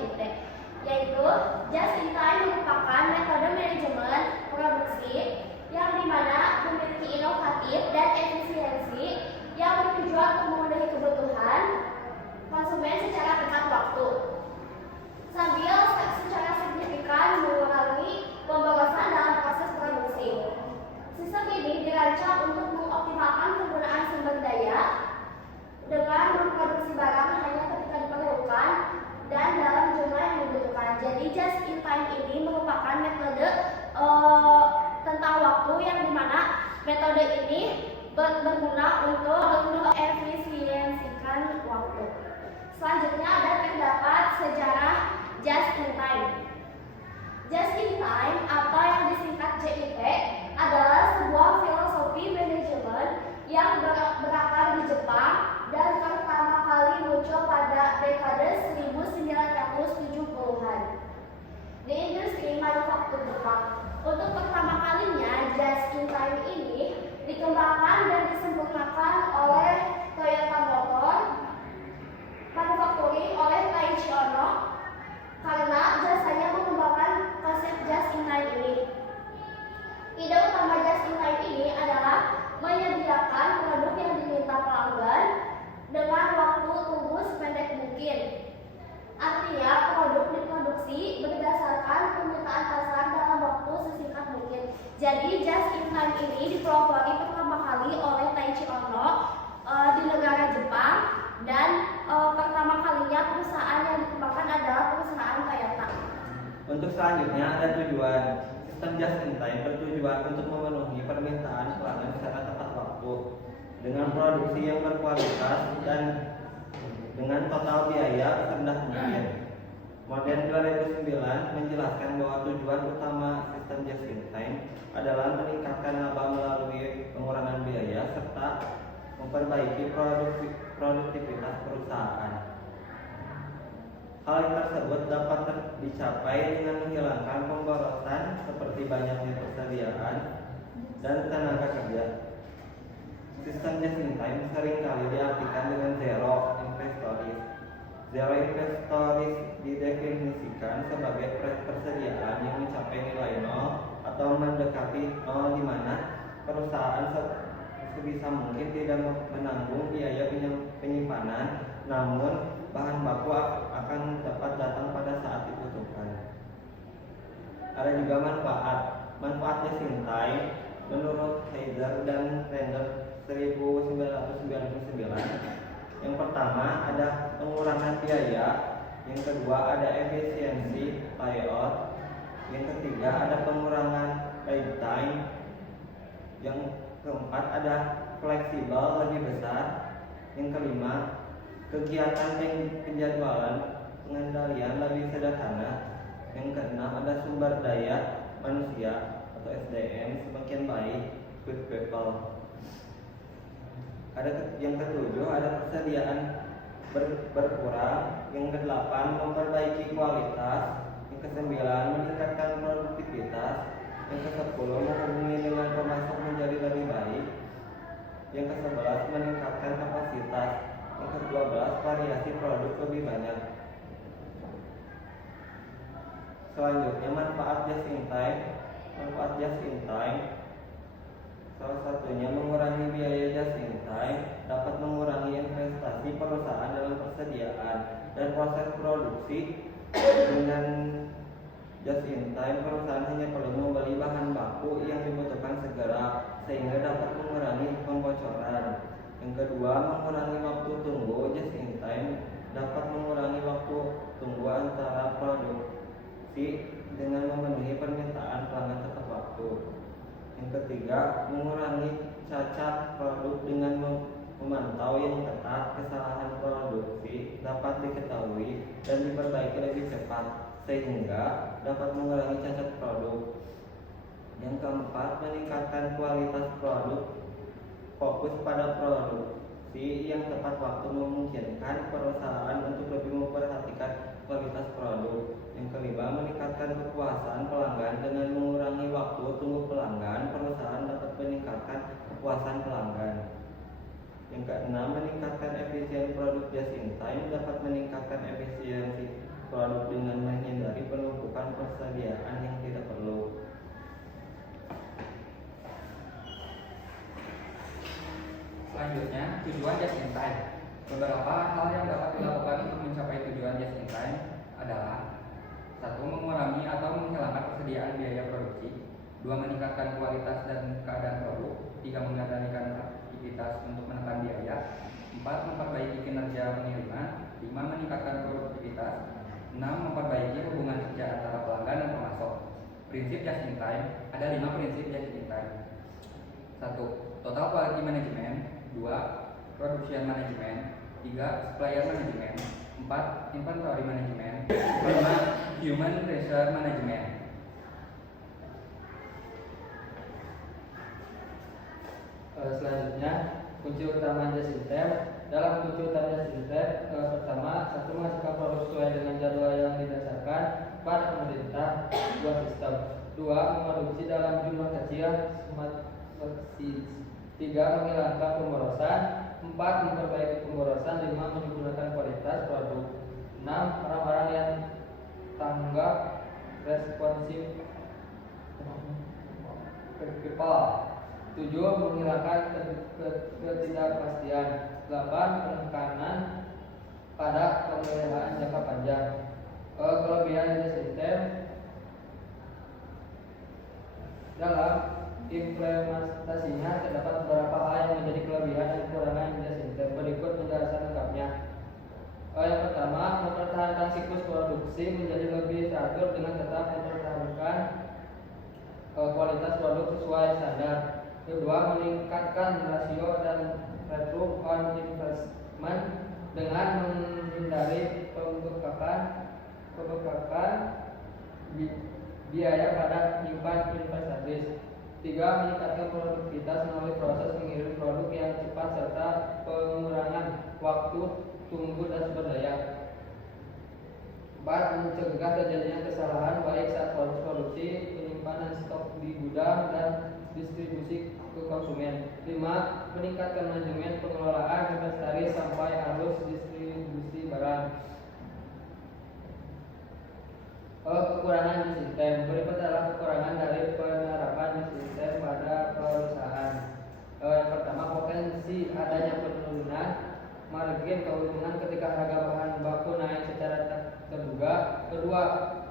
JIT, yaitu just in time merupakan metode manajemen produksi yang dimana memiliki inovatif dan efisiensi yang bertujuan untuk memenuhi kebutuhan konsumen secara tepat waktu, sambil secara signifikan mengurangi pemborosan dalam proses produksi. Sistem ini dirancang untuk mengoptimalkan penggunaan sumber daya dengan memproduksi barang hanya ketika diperlukan dan dalam jumlah yang dibutuhkan. Jadi just in time ini merupakan metode tentang waktu yang dimana metode ini berguna untuk mengefisiensikan waktu. Selanjutnya ada terdapat sejarah just in time. Just in time atau yang disingkat JIT adalah sebuah filosofi manajemen yang berakar di Jepang dan pertama kali muncul pada dekade 1970-an di industri manufaktur Jepang. Untuk pertama kalinya, just in time ini dikembangkan dan disempurnakan oleh Toyota Motor Manufacturing oleh Taiichi Ohno karena jasanya mengembangkan konsep just in time ini. Ide utama just in time ini adalah menyediakan produk yang diminta pelanggan dengan waktu tunggu sependek mungkin. Artinya produk diproduksi berdasarkan permintaan pasar dalam waktu sesingkat mungkin. Jadi just in time ini dipelopori pertama kali oleh Taiichi Ohno di negara Jepang dan pertama kalinya perusahaan yang dikembangkan adalah perusahaan Toyota. Untuk selanjutnya ada tujuan. Sistem just in time bertujuan untuk memenuhi permintaan pelanggan secara tepat waktu dengan produksi yang berkualitas dan dengan total biaya rendah mungkin. Model 2009 menjelaskan bahwa tujuan utama sistem just in time adalah meningkatkan laba melalui pengurangan biaya serta memperbaiki produktivitas perusahaan. Hal tersebut dapat dicapai dengan menghilangkan pemborosan seperti banyaknya persediaan dan tenaga kerja. Sistem just in time seringkali diartikan dengan zero inventories. Zero inventories didefinisikan sebagai persediaan yang mencapai nilai nol atau mendekati nol, di mana perusahaan sebisa mungkin tidak menanggung biaya penyimpanan, namun bahan baku akan dapat datang pada saat dibutuhkan. Ada juga manfaat just in time menurut Heiser dan Render 1999. Yang pertama ada pengurangan biaya, yang kedua ada efisiensi layout, yang ketiga ada pengurangan lead time, yang keempat ada fleksibel lebih besar, yang kelima kegiatan penjadwalan pengendalian lebih sederhana, yang keenam ada sumber daya manusia atau SDM semakin baik, good people. Yang ketujuh ada persediaan berkurang, yang kedelapan memperbaiki kualitas, yang kesembilan meningkatkan produktivitas, yang kesepuluh menghubungi dengan pemasok menjadi lebih baik, yang kesebelas meningkatkan kapasitas, yang ke-12 variasi produk lebih banyak. Selanjutnya manfaat just in time. Salah satunya mengurangi biaya just in time, dapat mengurangi investasi perusahaan dalam persediaan dan proses produksi. Dengan just in time, perusahaan hanya perlu membeli bahan baku yang dibutuhkan segera, sehingga dapat mengurangi pembocoran. Yang kedua, mengurangi waktu tunggu. Just in time dapat mengurangi waktu tunggu antara produksi dengan memenuhi permintaan pelanggan tepat waktu. Yang ketiga, mengurangi cacat produk dengan memantau yang ketat. Kesalahan produksi dapat diketahui dan diperbaiki lebih cepat, sehingga dapat mengurangi cacat produk. Yang keempat, meningkatkan kualitas produk. Fokus pada produksi yang tepat waktu memungkinkan perusahaan untuk lebih memperhatikan kualitas produk. Yang kelima, meningkatkan kepuasan pelanggan. Dengan mengurangi waktu tunggu pelanggan, perusahaan dapat meningkatkan kepuasan pelanggan. Yang keenam, meningkatkan efisien produk just in time, dapat meningkatkan efisiensi produk 2. Meningkatkan kualitas dan keadaan produk. 3. Mengendalikan aktivitas untuk menekan biaya. 4. Memperbaiki kinerja pengiriman. 5. Meningkatkan produktivitas. 6. Memperbaiki hubungan kerja antara pelanggan dan pemasok. Prinsip just in time. Ada 5 prinsip just in time. 1. Total quality management. 2. Production management. 3. Supplier management. 4. Inventory management. 5. Human resource management. Selanjutnya, kunci utama just in time. Dalam kunci utama just in time, pertama, 1. Menghasilkan produk sesuai dengan jadwal yang didasarkan pada pemerintah. 2. Sistem. 2. Memproduksi dalam jumlah kecil, smart persis. 3. Menghilangkan pemborosan. 4. Memperbaiki pemborosan. 5. Menyempurnakan kualitas produk. 6. Orang-orang yang tanggap, responsif people. 7. Menghilangkan ketidakpastian. 8. Penekanan pada pemeliharaan jangka panjang. Kelebihan just in time dalam implementasinya terdapat beberapa hal yang menjadi kelebihan dan kekurangan just in time. Berikut penjelasan lengkapnya. Yang pertama, mempertahankan siklus produksi menjadi lebih teratur dengan tetap mempertahankan kualitas produk sesuai standar. Kedua, meningkatkan rasio dan return on investment dengan menghindari pembengkakan biaya pada nyimpan inventaris. 3. Meningkatkan produktivitas melalui proses mengirim produk yang cepat serta pengurangan waktu tunggu dan sumber daya. 4. Mencegah terjadinya kesalahan baik saat proses produksi, penyimpanan stok di gudang, dan distribusi ke konsumen. 5. Meningkatkan manajemen pengelolaan inventaris sampai arus distribusi barang. Kekurangan just in time. Berikut adalah kekurangan dari penerapan just in time pada perusahaan. Yang pertama, potensi adanya penurunan margin keuntungan ketika harga bahan baku naik secara terduga. Kedua,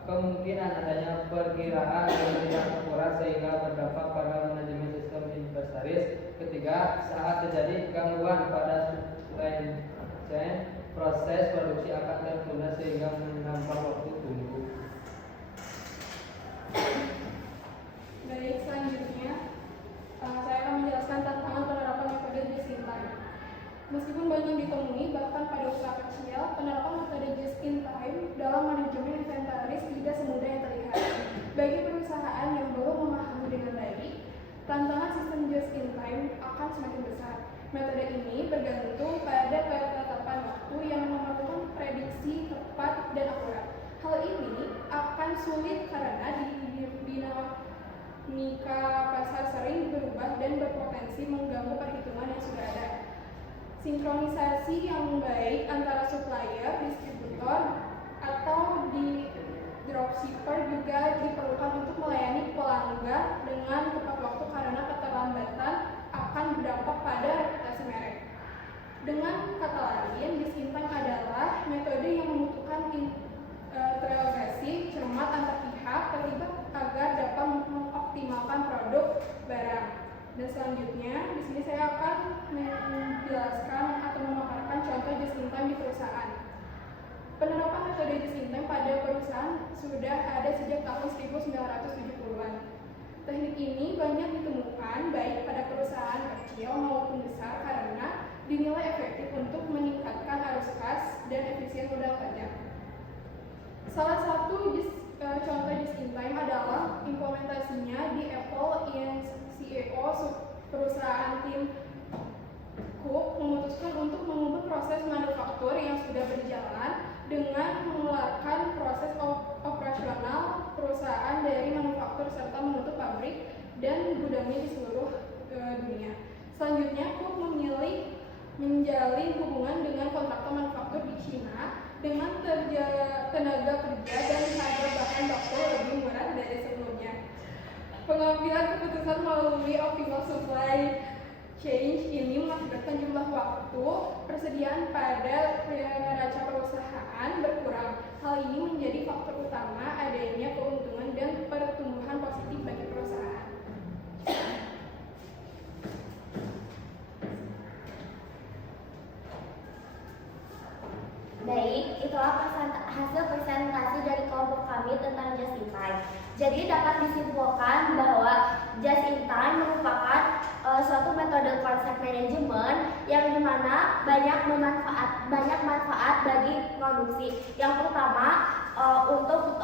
kemungkinan adanya perkiraan yang tidak akurat sehingga berdampak pada manajemen sistem inventaris. Ketiga, saat terjadi gangguan pada supply chain, proses produksi akan tertunda sehingga menambah waktu tunggu. Baik, selanjutnya saya akan menjelaskan tantangan penerapan metode just in time. Meskipun banyak ditemui, bahkan pada usaha kecil, penerapan metode just in time dalam manajemen inventaris tidak semudah yang terlihat. Bagi perusahaan yang belum memahami dengan baik, tantangan sistem just in time akan semakin besar. Metode ini bergantung pada ketetapan waktu yang memerlukan prediksi tepat dan akurat. Hal ini akan sulit karena dinamika pasar sering berubah dan berpotensi mengganggu perhitungan yang sudah ada. Sinkronisasi yang baik antara supplier, distributor, atau di dropshipper juga diperlukan untuk melayani pelanggan dengan tepat waktu karena keterlambatan akan berdampak pada reputasi merek. Dengan kata lain, just in time adalah metode yang membutuhkan integrasi cermat antar pihak terlibat agar dapat mengoptimalkan produk barang. Dan selanjutnya, di sini saya akan menjelaskan atau memaparkan contoh just in time di perusahaan. Penerapan metode just in time pada perusahaan sudah ada sejak tahun 1970-an. Teknik ini banyak ditemukan baik pada perusahaan kecil maupun besar karena dinilai efektif untuk meningkatkan arus kas dan efisien modal kerja. Salah satu contoh just in time adalah implementasinya di Apple yang CEO perusahaan Tim Cook memutuskan untuk mengubah proses manufaktur yang sudah berjalan dengan mengeluarkan proses operasional perusahaan dari manufaktur serta menutup pabrik dan gudangnya di seluruh dunia. Selanjutnya, Cook memilih menjalin hubungan dengan kontraktor manufaktur di China dengan tenaga kerja dan harga bahan baku lebih murah dari sebelumnya. Pengambilan keputusan melalui optimal supply chain ini mengakibatkan jumlah waktu persediaan pada neraca perusahaan berkurang. Hal ini menjadi faktor utama adanya keuntungan dan pertumbuhan positif bagi perusahaan. itulah hasil presentasi dari kelompok kami tentang just in time. Jadi dapat disimpulkan bahwa just in time merupakan suatu metode konsep manajemen yang dimana banyak manfaat bagi produksi. Yang pertama untuk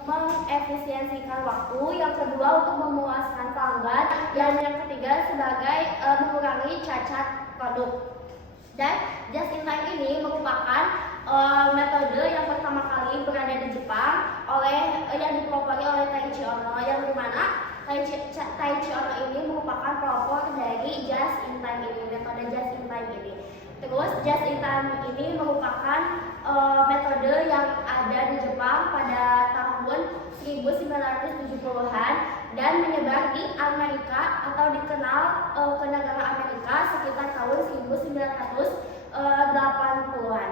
mengefisiensikan waktu, yang kedua untuk memuaskan pelanggan, dan yang ketiga sebagai mengurangi cacat produk. Dan just in time ini merupakan metode yang pertama kali berada di Jepang yang dipelopori oleh Taiichi Ohno, yang dimana Taiichi Ohno ini merupakan pelopor dari just in time ini, metode just in time ini. Terus just in time ini merupakan metode yang ada di Jepang pada tahun 1970-an dan menyebar di Amerika atau dikenal ke negara Amerika sekitar tahun 1980-an.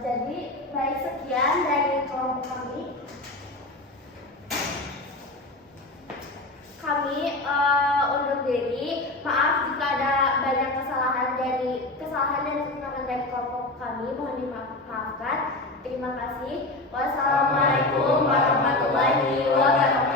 Jadi baik, sekian dari kelompok kami. Kami undur diri. Maaf jika ada banyak kesalahan dan kekurangan dari kelompok kami, mohon dimaafkan. Terima kasih. Wassalamualaikum warahmatullahi wabarakatuh.